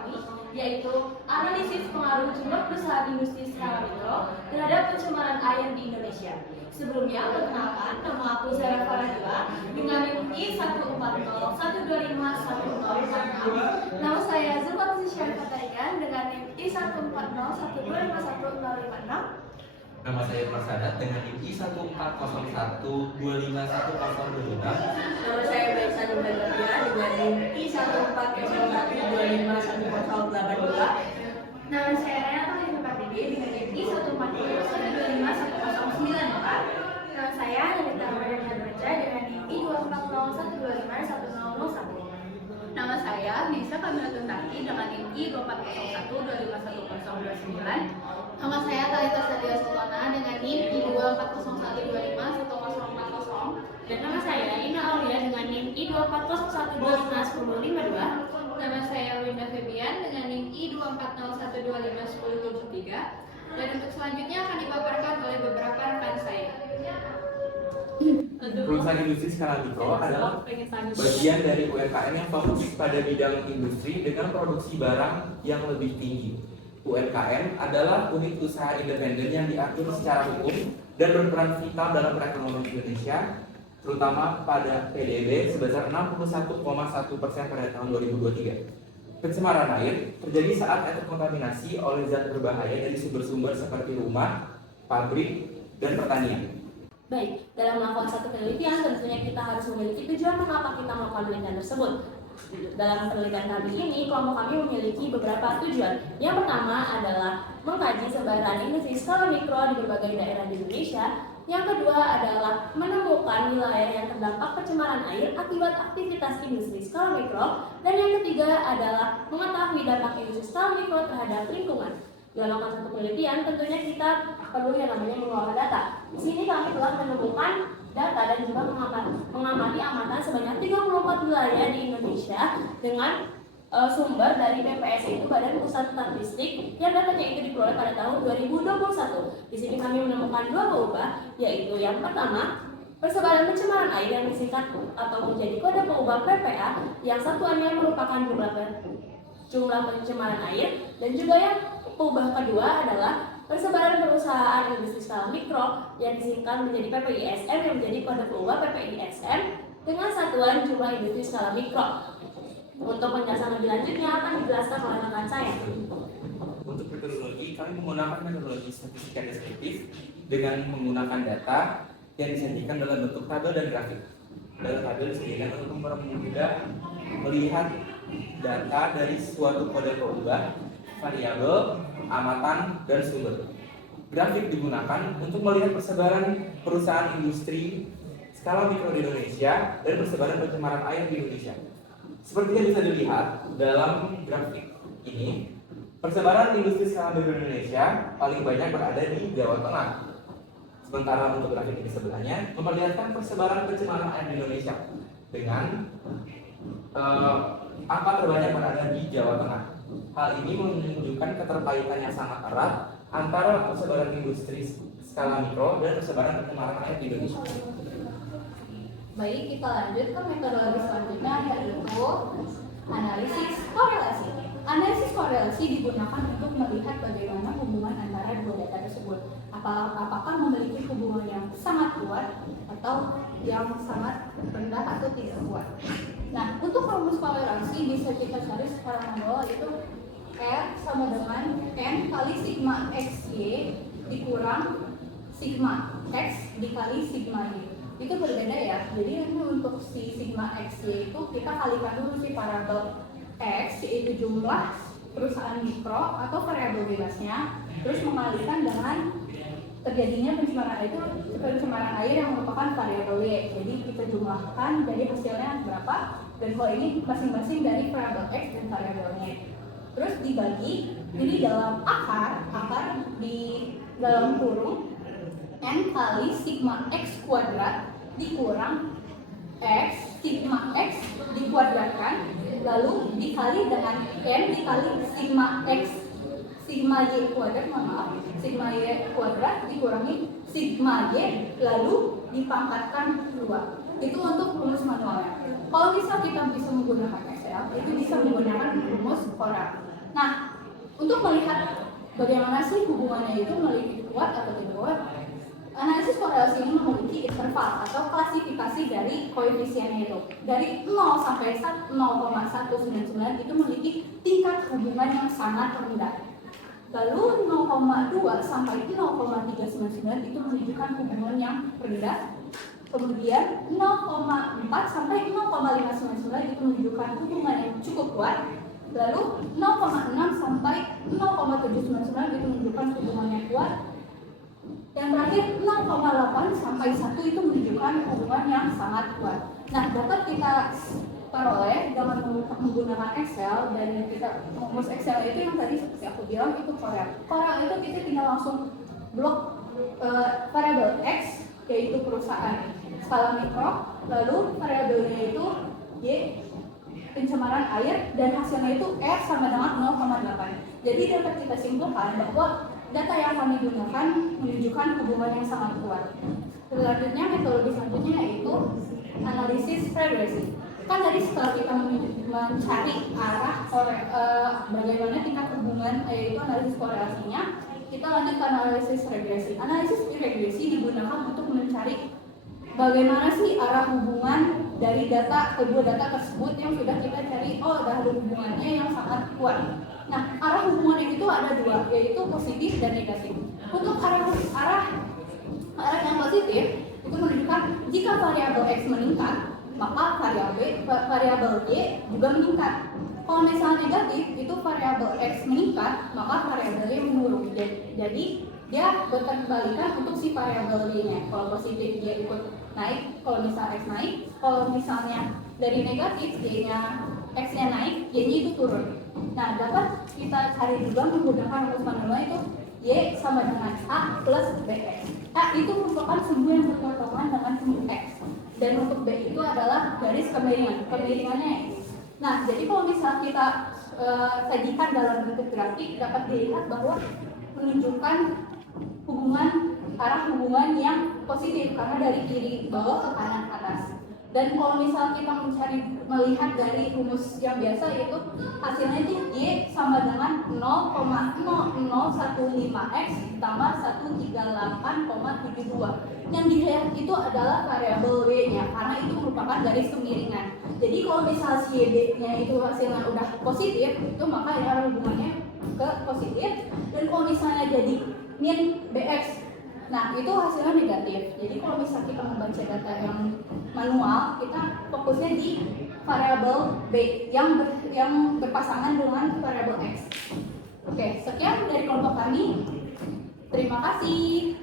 kami, yaitu analisis pengaruh jumlah perusahaan industri skala mikro terhadap pencemaran air di Indonesia. Sebelumnya, perkenalkan, nama aku Zara Faradila dengan NIM I140125104. Nama saya Zulfat Syarifataika dengan NIM I140125106. Nama saya Prasadat dengan NIM I14012510026. Nama saya Baisa Nurhadiah dengan NIM I14012510082. Nama saya Raya Khalifah Pratibia dengan NIM I140125109. Nama saya Nalita Ramadhan Harbaja dengan NIM I24012510001. Nama saya Nisa Kamila Tuntaki dengan NIM I2401251029. Nama saya Talita Sadia Sultana dengan NIM I2401251040. Dan nama saya Ina Aulia dengan NIM I240125152. Nama saya Winda Febian dengan NIM I2401251073. Dan untuk selanjutnya akan dipaparkan oleh beberapa rekan saya. Perusahaan industri skala mikro adalah bagian dari UMKM yang fokus pada bidang industri dengan produksi barang yang lebih tinggi. UMKM adalah unit usaha independen yang diatur secara hukum dan berperan vital dalam perekonomian Indonesia, terutama pada PDB sebesar 61,1% pada tahun 2023. Pencemaran air terjadi saat air terkontaminasi oleh zat berbahaya dari sumber-sumber seperti rumah, pabrik, dan pertanian. Baik, dalam melakukan satu penelitian tentunya kita harus memiliki tujuan mengapa kita melakukan penelitian tersebut. Dalam penelitian kami ini, kelompok kami memiliki beberapa tujuan. Yang pertama adalah mengkaji sebaran industri skala mikro di berbagai daerah di Indonesia. Yang kedua adalah menemukan wilayah yang terdampak pencemaran air akibat aktivitas industri skala mikro. Dan yang ketiga adalah mengetahui dampak industri skala mikro terhadap lingkungan. Dalam melakukan satu penelitian, tentunya kita perlu yang namanya mengolah data. Di sini kami telah menemukan data dan juga mengamati amatan sebanyak 34 wilayah di Indonesia dengan sumber dari BPS, yaitu Badan Pusat Statistik, yang datanya itu diperoleh pada tahun 2021. Di sini kami menemukan dua peubah, yaitu yang pertama persebaran pencemaran air yang disingkat atau menjadi kode peubah PPA yang satuannya merupakan jumlah pencemaran air, dan juga yang peubah kedua adalah persebaran perusahaan industri skala mikro yang disingkat menjadi PPISM yang menjadi kode peubah PPISM dengan satuan jumlah industri skala mikro. Untuk penjelasan lebih lanjutnya akan dijelaskan oleh rekan saya. Untuk metodologi, kami menggunakan metodologi statistik yang deskriptif dengan menggunakan data yang disajikan dalam bentuk tabel dan grafik. Dalam tabel disediakan untuk mempermudah melihat data dari suatu kode peubah, variabel, amatan, dan sumber. Grafik digunakan untuk melihat persebaran perusahaan industri skala mikro di Indonesia dan persebaran pencemaran air di Indonesia. Seperti yang bisa dilihat dalam grafik ini, persebaran industri skala mikro di Indonesia paling banyak berada di Jawa Tengah. Sementara untuk grafik di sebelahnya memperlihatkan persebaran pencemaran air di Indonesia dengan angka terbanyak berada di Jawa Tengah. Hal ini menunjukkan keterkaitan yang sangat erat antara persebaran industri skala mikro dan persebaran pencemaran air di Indonesia. Baik, kita lanjut ke metodologi selanjutnya, yaitu analisis korelasi. Analisis korelasi digunakan untuk melihat bagaimana hubungan antara dua data tersebut. Apakah memiliki hubungan yang sangat kuat atau yang sangat rendah atau tidak kuat. Nah, untuk rumus korelasi bisa kita cari secara manual, yaitu R sama dengan N kali sigma XY dikurang sigma X dikali sigma Y. Itu berbeda ya. Jadi ini untuk si sigma XY itu kita kalikan dulu si variabel X, yaitu jumlah perusahaan mikro atau variabel bebasnya, terus mengalikan dengan terjadinya pencemaran air yang merupakan variabel Y. Jadi kita jumlahkan, jadi hasilnya berapa, dan kalau ini masing-masing dari variabel X dan variabel Y. Terus dibagi, jadi dalam akar di dalam kurung N kali sigma X kuadrat dikurang X sigma X dikuadratkan, lalu dikali dengan N dikali sigma X sigma Y kuadrat, sigma Y kuadrat dikurangi sigma Y lalu dipangkatkan 2. Itu untuk rumus manualnya. Kalau bisa kita bisa menggunakan Excel, itu bisa menggunakan rumus Nah, untuk melihat bagaimana sih hubungannya itu memiliki kuat atau tidak kuat, analisis korelasi ini memiliki interval atau klasifikasi dari koefisiennya itu. Dari 0 sampai 0,199 itu memiliki tingkat hubungan yang sangat rendah. Lalu 0,2 sampai 0,399 itu menunjukkan hubungan yang rendah. Kemudian 0,4 sampai 0,599 itu menunjukkan hubungan yang cukup kuat. Lalu 0,6 sampai 0,799 itu menunjukkan hubungan yang kuat. Yang terakhir 0,8 sampai 1 itu menunjukkan hubungan yang sangat kuat. Nah, dapat kita peroleh dengan menggunakan Excel, dan kita rumus Excel itu yang tadi seperti aku bilang itu Corel. Corel itu kita tinggal langsung blok variabel X yaitu perusahaan skala mikro, lalu variabelnya itu Y pencemaran air, dan hasilnya itu R sama dengan 0,8. Jadi dapat kita simpulkan bahwa data yang kami gunakan menunjukkan hubungan yang sangat kuat. Selanjutnya, metodologi selanjutnya yaitu analisis regresi. Kan tadi setelah kita mencari arah bagaimana tingkat hubungan yaitu analisis korelasinya, kita lanjut ke analisis regresi. Analisis regresi digunakan untuk mencari bagaimana sih arah hubungan dari kedua data tersebut yang sudah kita cari. Oh, ada hubungannya yang sangat kuat. Nah, arah hubungan itu ada dua, yaitu positif dan negatif. Untuk arah yang positif itu menunjukkan jika variabel X meningkat, maka variabel Y juga meningkat. Kalau misalnya negatif, itu variabel X meningkat, maka variabel Y menurun. Jadi dia berkebalikan untuk si variabel Y-nya. Kalau positif dia ikut naik, kalau misalnya X naik. Kalau misalnya dari negatif Y-nya X-nya naik, Y-nya itu turun. Nah, dapat kita cari juga menggunakan rumus manual itu Y sama dengan A plus BX. A itu merupakan sumbu yang berpotongan dengan sumbu X. Dan untuk B itu adalah garis kemiringannya. Nah, jadi kalau misalnya kita sajikan dalam bentuk grafik, dapat dilihat bahwa menunjukkan arah hubungan yang positif karena dari kiri bawah ke kanan atas. Dan kalau misalnya kita melihat dari rumus yang biasa, yaitu hasilnya itu Y sama dengan 0,0015X ditambah 138,72. Yang dilihat itu adalah variabel W-nya karena itu merupakan garis kemiringan. Jadi kalau misalnya si Y-nya itu hasilnya udah positif, itu maka arah hubungannya ke positif. Dan kalau misalnya jadi min BX, nah itu hasilnya negatif. Jadi kalau misalnya kita membaca data yang manual, kita fokusnya di variabel B yang berpasangan dengan variabel X. Oke, sekian dari kelompok kami. Terima kasih.